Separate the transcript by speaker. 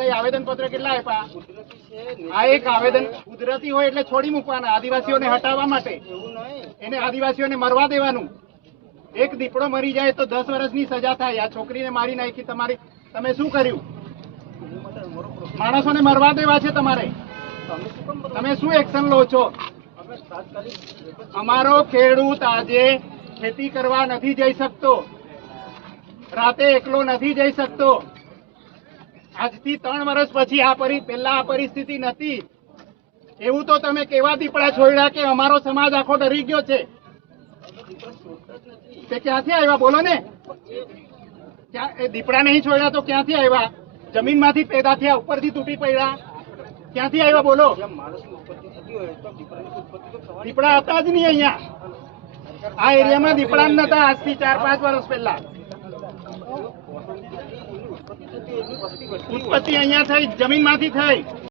Speaker 1: આવેદન પત્ર મરવા દેવા છે તમારે. તમે શું એક્શન લો છો? અમારો ખેડૂત આજે ખેતી કરવા નથી જઈ શકતો. રાતે એકલો નથી જઈ શકતો. આજથી ત્રણ વર્ષ પછી આ પરી, પહેલા આ પરિસ્થિતિ નથી એવું તો તમે કેવા દીપડા છોડ્યા કે અમારો સમાજ આખો ડરી ગયો છે? તે ક્યાંથી આવ્યા? બોલો ને. દીપડા નહીં છોડ્યા તો ક્યાંથી આવ્યા? જમીનમાંથી પેદા થયા, ઉપરથી તૂટી પડ્યા. ક્યાંથી આવ્યા? બોલો. દીપડા હતા જ નહીં અહીંયા. આ એરિયામાં દીપડા નતા આજથી ચાર પાંચ વર્ષ પહેલા. ઉત્પત્તિ અહીંયા થઈ જમીનમાંથી થઈ.